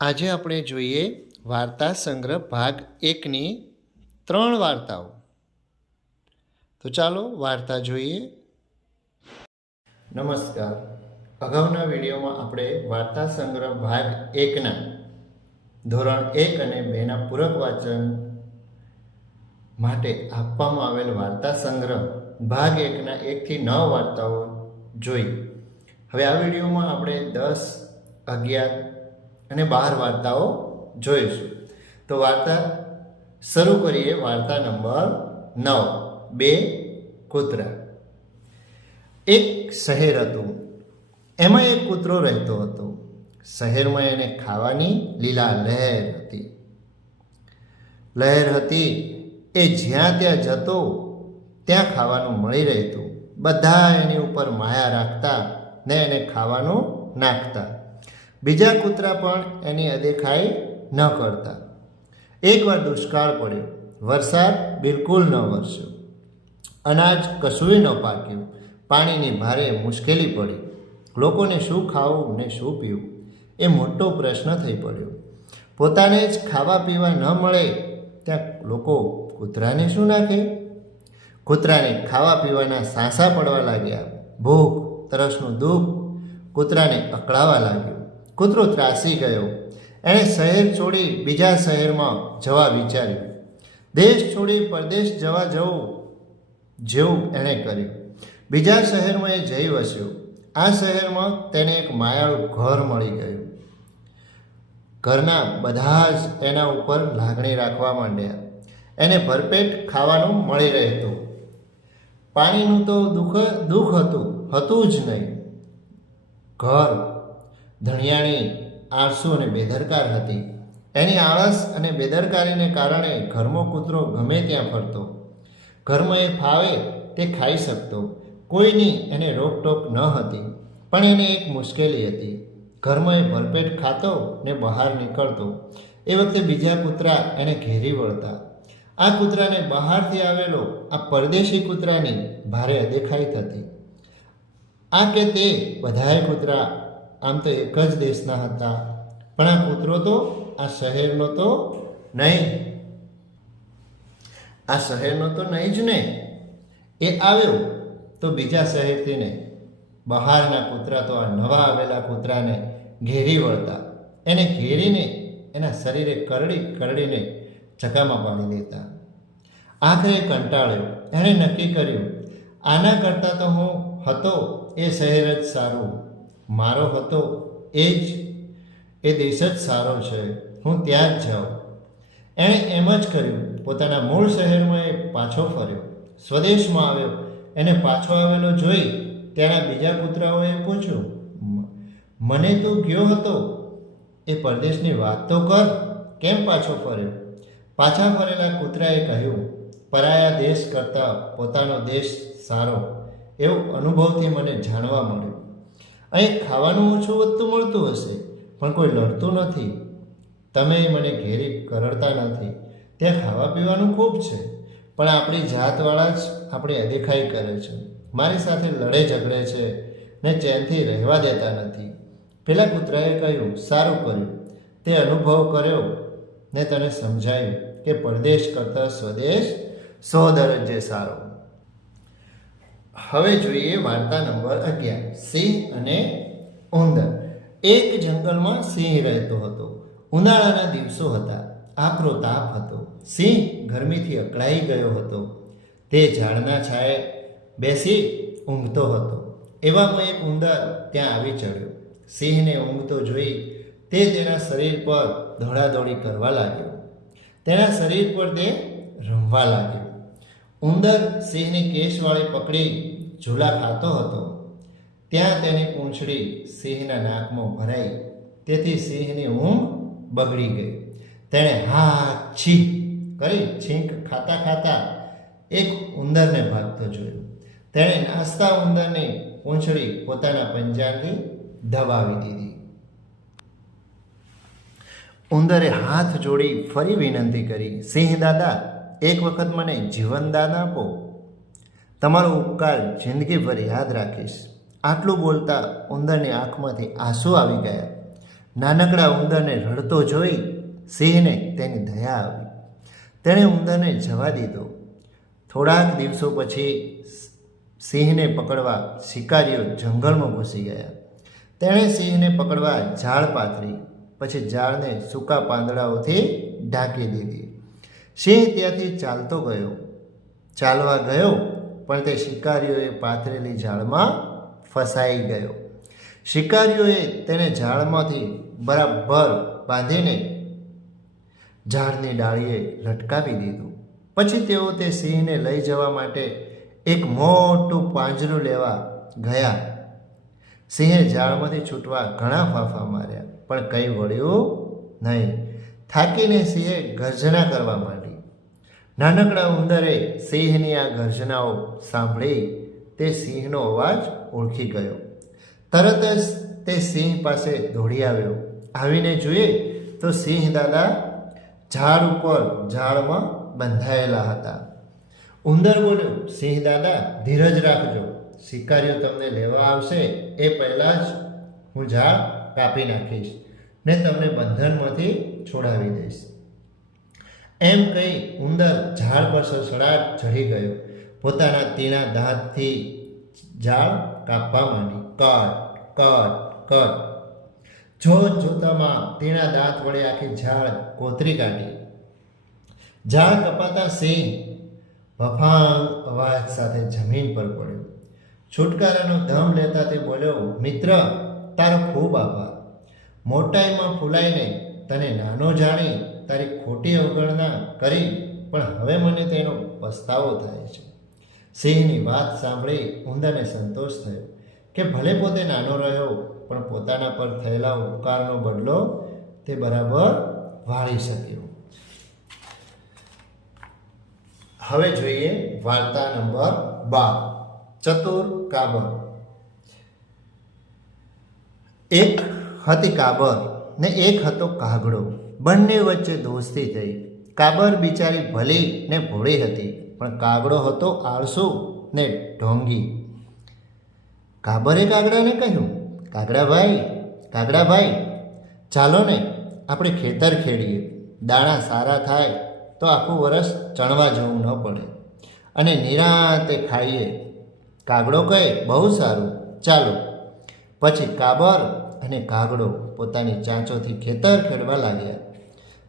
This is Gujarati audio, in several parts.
આજે આપણે જોઈએ વાર્તા સંગ્રહ ભાગ 1ની 3 વાર્તાઓ. તો ચાલો વાર્તા જોઈએ. નમસ્કાર. અગાઉના વિડીયોમાં આપણે વાર્તા સંગ્રહ ભાગ 1ના ધોરણ 1 અને 2ના પૂરક વાંચન માટે આપવામાં આવેલ વાર્તા સંગ્રહ ભાગ 1ના 1થી 9 વાર્તાઓ જોઈ. હવે આ વિડીયોમાં આપણે 10, 11 અને 12 વાર્તાઓ જોઈશું. તો વાર્તા શરૂ કરીએ. વાર્તા નંબર 9, 2 કૂતરા. એક શહેર હતું. એમાં એક કૂતરો રહેતો હતો. શહેરમાં એને ખાવાની લીલા લહેર હતી. એ જ્યાં ત્યાં જતો ત્યાં ખાવાનું મળી રહેતું. બધા એની ઉપર માયા રાખતા ને એને ખાવાનું નાખતા. બીજા કૂતરા પણ એની અદેખાઈ ન કરતા. એકવાર દુષ્કાળ પડ્યો. વરસાદ બિલકુલ ન વરસ્યો. અનાજ કશુંય ન પાક્યું. પાણીની ભારે મુશ્કેલી પડી. લોકોને શું ખાવું ને શું પીવું એ મોટો પ્રશ્ન થઈ પડ્યો. પોતાને જ ખાવા પીવા ન મળે ત્યાં લોકો કૂતરાને શું નાખે? કૂતરાને ખાવા પીવાના સાંસા પડવા લાગ્યા. ભૂખ તરસનું દુઃખ કૂતરાને અકળાવા લાગ્યું. કૂતરો ત્રાસી ગયો. એણે શહેર છોડી બીજા શહેરમાં જવા વિચાર્યું. દેશ છોડી પરદેશ જવા જવું જેવું એણે કર્યું. બીજા શહેરમાં એ જઈ વસ્યો. આ શહેરમાં તેને એક માયાળું ઘર મળી ગયું. ઘરના બધા જ એના ઉપર લાગણી રાખવા માંડ્યા. એને ભરપેટ ખાવાનું મળી રહેતું. પાણીનું તો દુઃખ હતું જ નહીં. ઘર ધણિયાણી આળસુ અને બેદરકાર હતી. એની આળસ અને બેદરકારીને કારણે ઘરમાં કૂતરો ગમે ત્યાં ફરતો. ઘરમાં એ ફાવે તે ખાઈ શકતો. કોઈની એને રોકટોક ન હતી. પણ એને એક મુશ્કેલી હતી. ઘરમાં એ ભરપેટ ખાતો ને બહાર નીકળતો એ વખતે બીજા કૂતરા એને ઘેરી વળતા. આ કૂતરાને બહારથી આવેલો આ પરદેશી કૂતરાની ભારે અદેખાઈ થતી. આ કે તે બધાય કૂતરા આમ તો એક જ દેશના હતા, પણ આ કૂતરો તો આ શહેરનો તો નહીં. આ શહેરનો તો નહીં જ ને. એ આવ્યો તો બીજા શહેરથી ને બહારના કૂતરા તો આ નવા આવેલા કૂતરાને ઘેરી વળતા. એને ઘેરીને એના શરીરે કરડીને ચકામાં પાડી દેતા. આખરે કંટાળ્યો. એણે નક્કી કર્યું, આના કરતાં તો હું હતો એ શહેર જ સારું. મારો હતો એ દેશ જ સારો છે. હું ત્યાં જ જાઉં. એણે એમ જ કર્યું. પોતાના મૂળ શહેરમાં એ પાછો ફર્યો. સ્વદેશમાં આવ્યો. એને પાછો આવેલો જોઈ ત્યાંના બીજા કૂતરાઓએ પૂછ્યું, મને તું ગયો હતો એ પરદેશની વાત તો કર. કેમ પાછો ફર્યો? પાછા ફરેલા કૂતરાએ કહ્યું, પરાયા દેશ કરતાં પોતાનો દેશ સારો એવું અનુભવથી મને જાણવા મળ્યું. અહીં ખાવાનું ઓછું વધતું મળતું હશે, પણ કોઈ લડતું નથી. તમે મને ઘેરી કરડતા નથી. ત્યાં ખાવા પીવાનું ખૂબ છે, પણ આપણી જાતવાળા જ આપણી અદેખાઈ કરે છે. મારી સાથે લડે ઝઘડે છે ને ચેનથી રહેવા દેતા નથી. પેલા કૂતરાએ કહ્યું, સારું કર્યું. તે અનુભવ કર્યો ને તને સમજાયું કે પરદેશ કરતાં સ્વદેશ 100 દરજ્જે સારો. હવે જોઈએ વાર્તા નંબર 11, સિંહ અને ઉંદર. એક જંગલમાં સિંહ રહેતો હતો. ઉનાળાના દિવસો હતા. આકરો તાપ હતો. સિંહ ગરમીથી અકળાઈ ગયો હતો. તે ઝાડના છાયે બેસી ઊંઘતો હતો. એવામાં એક ઉંદર ત્યાં આવી ચડ્યો. સિંહને ઊંઘતો જોઈ તે તેના શરીર પર દોડાદોડી કરવા લાગ્યો. તેના શરીર પર તે રમવા લાગ્યો. ઉંદર સિંહની કેશવાળી પકડી ઝૂલા ખાતો હતો. ત્યાં તેની પૂંછડી સિંહના નાકમાં ભરાઈ. તેથી સિંહની ઊંઘ બગડી ગઈ. તેણે હા છી કરી છીંક ખાતા ખાતા એક ઉંદરને ભાગતો જોયો. તેણે નાસતા ઉંદરની પૂંછડી પોતાના પંજાથી દબાવી દીધી. ઉંદરે હાથ જોડી ફરી વિનંતી કરી, સિંહ દાદા, એક વખત મને જીવનદાન આપો. તમારો ઉપકાર જિંદગીભર યાદ રાખીશ. આટલું બોલતા ઉંદરની આંખમાંથી આંસુ આવી ગયા. નાનકડા ઉંદરને રડતો જોઈ સિંહને તેની દયા આવી. તેણે ઉંદરને જવા દીધો. થોડાક દિવસો પછી સિંહને પકડવા શિકારીઓ જંગલમાં ઘૂસી ગયા. તેણે સિંહને પકડવા ઝાડ પાથરી, પછી ઝાડને સૂકા પાંદડાઓથી ઢાંકી દીધી. સિંહ ત્યાંથી ચાલવા ગયો પણ તે શિકારીઓએ પાથરેલી ઝાડમાં ફસાઈ ગયો. શિકારીઓએ તેને ઝાડમાંથી બરાબર બાંધીને ઝાડની ડાળીએ લટકાવી દીધું. પછી તેઓ તે સિંહને લઈ જવા માટે એક મોટું પાંજરું લેવા ગયા. સિંહે ઝાડમાંથી છૂટવા ઘણા ફાંફા માર્યા, પણ કંઈ વળ્યું નહીં. થાકીને સિંહે ગર્જના કરવા માંડી. નાનકડા ઉંદરે સિંહની આ ગર્જનાઓ સાંભળી તે સિંહનો અવાજ ઓળખી ગયો. તરત જ તે સિંહ પાસે દોડી આવ્યો. આવીને જોઈએ તો સિંહ દાદા ઝાડમાં બંધાયેલા હતા. ઉંદર બોલ્યો, સિંહ દાદા ધીરજ રાખજો, શિકારીઓ તમને લેવા આવશે એ પહેલાં જ હું ઝાડ કાપી નાખીશ ને તમને બંધનમાંથી છોડાવી દઈશ. એમ કહી ઉંદર ઝાડ પર સડસડાટ ચઢી ગયો. પોતાના તીણા દાંતથી ઝાડ કાપવા માંડી. કટ. જોતામાં તીણા દાંત વડે આખી ઝાડ કોતરી કાઢી. ઝાડ કપાતા સિંહ બફાંગ અવાજ સાથે જમીન પર પડ્યો. છુટકારાનો ધમ લેતા તે બોલ્યો, મિત્ર, તારો ખૂબ આભાર. મોટાઈમાં ફૂલાઈને તને નાનો જાણી તારી ખોટી અવગણના કરી, પણ હવે મને તેનો પસ્તાવો થાય છે. સિંહની વાત સાંભળી ઉંદરને સંતોષ થયો કે ભલે પોતે નાનો રહ્યો પણ પોતાના પર થયેલા ઉપકારનો બદલો તે બરાબર વાળી શક્યો. હવે જોઈએ વાર્તા નંબર 12, ચતુર કાબર. એક હતી કાબર ને એક હતો કાગડો. બંને વચ્ચે દોસ્તી થઈ. કાબર બિચારી ભલી ને ભોળી હતી, પણ કાગડો હતો આળસુ ને ઢોંગી. કાબરે કાગડાને કહ્યું, કાગડાભાઈ, ચાલો ને આપણે ખેતર ખેડીએ. દાણા સારા થાય તો આખું વરસ ચણવા જવું ન પડે અને નિરાંતે ખાઈએ. કાગડો કહે, બહુ સારું, ચાલો. પછી કાબર અને કાગડો પોતાની ચાંચોથી ખેતર ખેડવા લાગ્યા.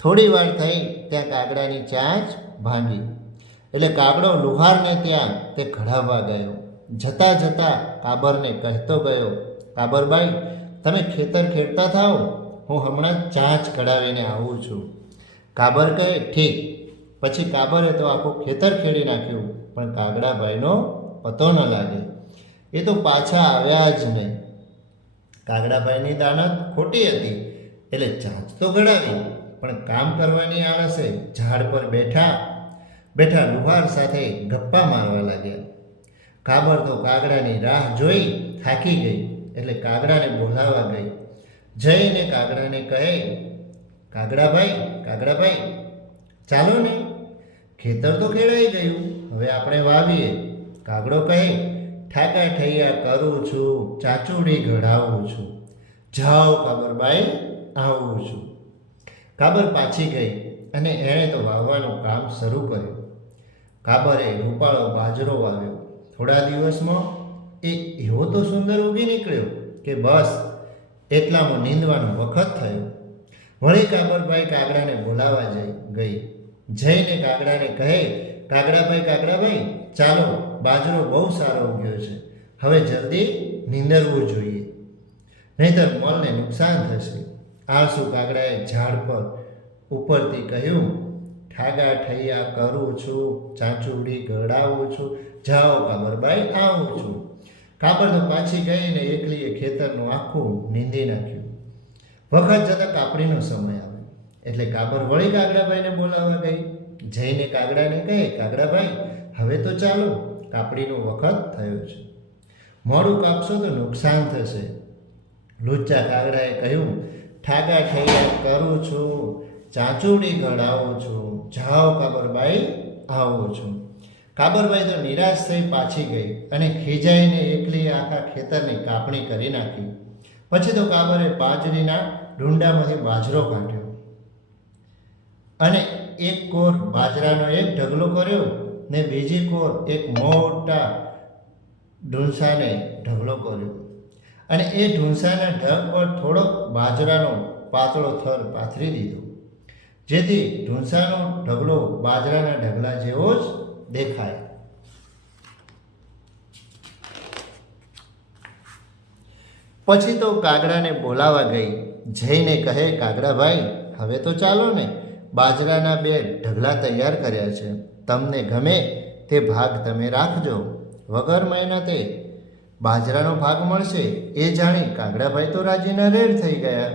થોડી વાર થઈ ત્યાં કાગડાની ચાંચ ભાંગી, એટલે કાગડો લુહારને ત્યાં તે કઢાવવા ગયો. જતાં કાબરને કહેતો ગયો, કાબરબાઈ, તમે ખેતર ખેડતા થાઓ, હું હમણાં ચાંચ કઢાવીને આવું છું. કાબર કહે, ઠીક. પછી કાબરે તો આખું ખેતર ખેડી નાખ્યું, પણ કાગડાભાઈનો પતો ન લાગે. એ તો પાછા આવ્યા જ નહીં. કાગડાભાઈની દાનત ખોટી હતી, એટલે ચાંચ તો કઢાવી, પણ કામ કરવાની આળસે ઝાડ પર બેઠા લુહાર સાથે ગપ્પા મારવા લાગ્યા. કાબર તો કાગડાની રાહ જોઈ થાકી ગઈ, એટલે કાગડાને બોલાવવા ગઈ. જઈને કાગડાને કહે, કાગડાભાઈ, ચાલો ને, ખેતર તો ખેડાઈ ગયું, હવે આપણે વાવીએ. કાગડો કહે, ઠાકા ઠૈયા કરું છું, ચાચુડી ઘડાવું છું. જાઓ કાબરબાઈ, આવું છું. કાબર પાછી ગઈ અને એણે તો વાવવાનું કામ શરૂ કર્યું. કાબરે રૂપાળો બાજરો વાવ્યો. થોડા દિવસમાં એ એવો તો સુંદર ઉગી નીકળ્યો કે બસ એટલામાં નીંદવાનો વખત થયો. વળી કાબરભાઈ કાગડાને બોલાવવા ગઈ. જઈને કાગડાને કહે, કાગડાભાઈ, ચાલો, બાજરો બહુ સારો ઉગ્યો છે, હવે જલ્દી નીંદરવું જોઈએ, નહીંતર મળને નુકસાન થશે. આળસુ કાગડાએ ઝાડ પર ઉપરથી કહ્યું, ઠાગા ઠૈયા કરું છું, ચાંચુડી ઘડાવું છું, જાઓ કાબરબાઈ, આવું છું. કાબર તો પાછી ગઈને એકલીએ ખેતરનું આખું નીંદી નાખ્યું. વખત જતાં કાપડીનો સમય આવ્યો, એટલે કાબર વળી કાગડાભાઈને બોલાવવા ગઈ. જઈને કાગડાને કહે, કાગડાભાઈ, હવે તો ચાલો, કાપડીનો વખત થયો છે, મોડું કાપશો તો નુકસાન થશે. લુચ્ચા કાગડાએ કહ્યું, ઠાગા ઠૈયા કરું છું, ચાંચુડી ઘડાવું છું, જાઓ કાબરબાઈ, આવું છું. કાબરબાઈ તો નિરાશ થઈ પાછી ગઈ અને ખીજાઈને એકલી આખા ખેતરની કાપણી કરી નાખી. પછી તો કાબરે બાજરીના ઢૂંડામાંથી બાજરો કાઢ્યો અને એક કોર બાજરાનો એક ઢગલો કર્યો ને બીજી કોર એક મોટા ઢૂંસાને ઢગલો કર્યો અને એ ઢૂંસાના ઢગ પર થોડોક બાજરાનો પાતળો થર પાથરી દીધો, જેથી ઢૂંસાનો ઢગલો બાજરાના ઢગલા જેવો જ દેખાય. પછી તો કાગડાને બોલાવા ગઈ. જઈને કહે, કાગડાભાઈ, હવે તો ચાલો ને, બાજરાના 2 ઢગલા તૈયાર કર્યા છે, તમને ગમે તે ભાગ તમે રાખજો. વગર મહેનતે બાજરાનો ભાગ મળશે એ જાણી કાગડાભાઈ તો રાજીના રેડ થઈ ગયા.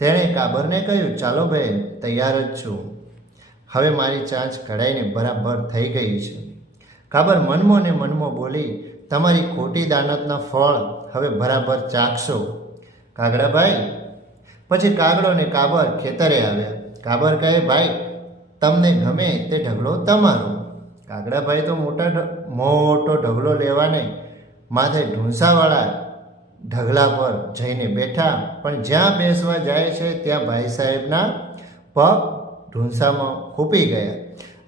તેણે કાબરને કહ્યું, ચાલો ભાઈ, તૈયાર જ છું. હવે મારી ચાંચ કઢાઈને બરાબર થઈ ગઈ છે. કાબર મનમો ને મનમો બોલી, તમારી ખોટી દાનતના ફળ હવે બરાબર ચાખશો. કાગડાભાઈ પછી કાગડો ને કાબર ખેતરે આવ્યા. કાબર કહે, ભાઈ, તમને ગમે તે ઢગલો તમારો. કાગડાભાઈ તો મોટો ઢગલો લેવાને માથે ઢૂંસાવાળા ઢગલા પર જઈને બેઠા, પણ જ્યાં બેસવા જાય છે ત્યાં ભાઈ સાહેબના પગ ઢૂંસામાં ખૂપી ગયા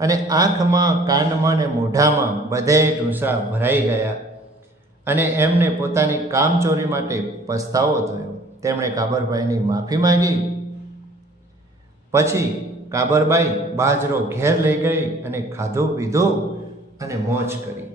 અને આંખમાં, કાનમાં ને મોઢામાં બધેય ઢૂંસા ભરાઈ ગયા અને એમને પોતાની કામચોરી માટે પસ્તાવો થયો. તેમણે કાબરભાઈની માફી માંગી. પછી કાબરબાઈ બાજરો ઘેર લઈ ગઈ અને ખાધું પીધું અને મોજ કરી.